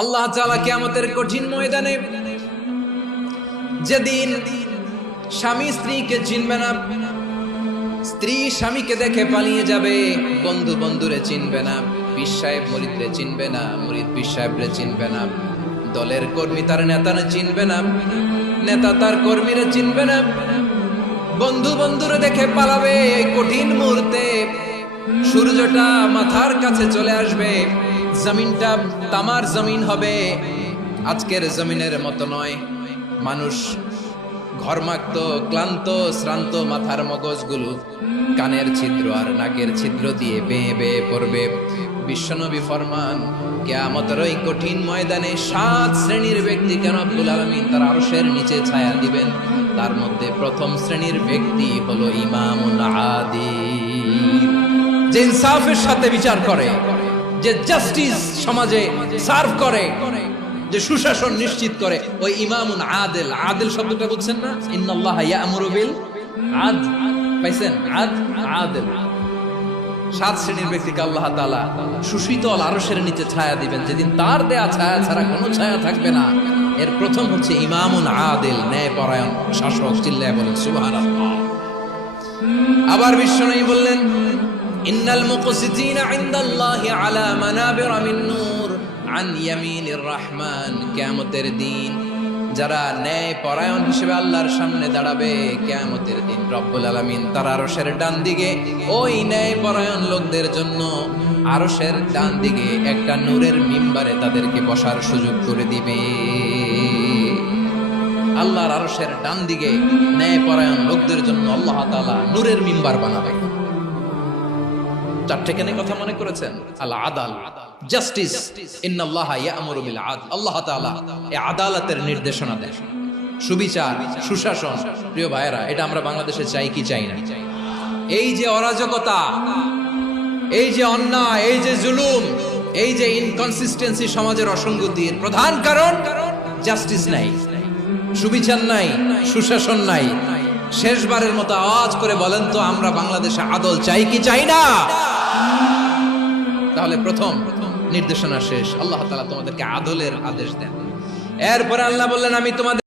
আল্লাহ তাআলা কিয়ামতের কঠিন ময়দানে যেদিন স্বামী স্ত্রীকে চিনবে না, স্ত্রী স্বামীকে দেখে পালিয়ে যাবে, বন্ধু বন্ধুরে চিনবে না, পীর সাহেব মুরিদরে চিনবে না, মুরিদ পীর সাহেবরে চিনবে না, দলের কর্মী তার নেতারে চিনবে না, নেতা তার কর্মীরে চিনবে না, বন্ধু বন্ধুরে দেখে পালাবে। এই কঠিন মুহূর্তে সূর্যটা মাথার কাছে চলে আসবে, জমিনটা তামার জমিন হবে, আজকের জমিনের মতো নয়। মানুষ ঘর্মাক্ত, ক্লান্ত, শ্রান্ত মাথার মগজগুলো কানের ছিদ্র আর নাকের ছিদ্র দিয়ে বেয়ে বেয়ে পড়বে। বিশ্বনবী ফরমান, কিয়ামতের ওই কঠিন ময়দানে 7 শ্রেণীর ব্যক্তিকে রব্বুল আলামিন তার আরশের নিচে ছায়া দিবেন। তার মধ্যে প্রথম শ্রেণীর ব্যক্তি হলো ইমামুন আদিল, যে ইনসাফের সাথে বিচার করে, যে জাস্টিস সমাজে সার্ভ করে, যে সুশাসন নিশ্চিত করে, ওই ইমামুন আদিল। আদিল শব্দটা বুঝছেন না? ইন্নাল্লাহা ইয়া'মুরু বিল আদল, পাইছেন? আদিল। 7 শ্রেণীর ব্যক্তিকে আল্লাহ তাআলা সুশীতল আরশের নিচে ছায়া দিবেন, যেদিন তার দেয়া ছায়া ছাড়া কোনো ছায়া থাকবে না। এর প্রথম হচ্ছে ইমামুন আদিল, ন্যায়পরায়ণ শাসক। চিল্লায় বলেন সুবহানাল্লাহ। আবার বিশ্বনবী বললেন, ইন্নাল মুকসিতিনা ইনদাল্লাহি আলা মানাবিরা মিন নূর আন ইয়ামিনির রহমান। কিয়ামতের দিন যারা ন্যায় পরায়ণ হিসেবে আল্লাহর সামনে দাঁড়াবে, কিয়ামতের দিন রব্বুল আলামিন তার আরশের ডান দিকে ওই ন্যায় পরায়ণ লোকদের জন্য আরশের ডান দিকে একটা নূরের মিম্বারে তাদেরকে বসার সুযোগ করে দিবে। আল্লাহর আরশের ডান দিকে ন্যায় পরায়ণ লোকদের জন্য আল্লাহ তাআলা নূরের মিম্বার বানাবে। 4টে কেন কথা মনে করেছেন? আল আদাল, জাস্টিস। ইন্নাল্লাহা ইয়া'মুরু বিল আদল। আল্লাহ তাআলা এই আদালতের নির্দেশনা দেন, সুবিচার, সুশাসন। প্রিয় ভাইয়েরা, এটা আমরা বাংলাদেশে চাই কি চাই না? এই যে অরাজকতা, এই যে অন্যায়, এই যে জুলুম, এই যে ইনকনসিস্টেন্সি সমাজের অসঙ্গতির প্রধান কারণ জাস্টিস নাই, সুবিচার নাই, সুশাসন নাই। শেষবারের মতো আওয়াজ করে বলেন তো, আমরা বাংলাদেশে আদল চাই কি চাই না? তাহলে প্রথম নির্দেশনা শেষ। আল্লাহ তাআলা তোমাদেরকে আদলের আদেশ দেন। এরপরে আল্লাহ বললেন, আমি তোমাদের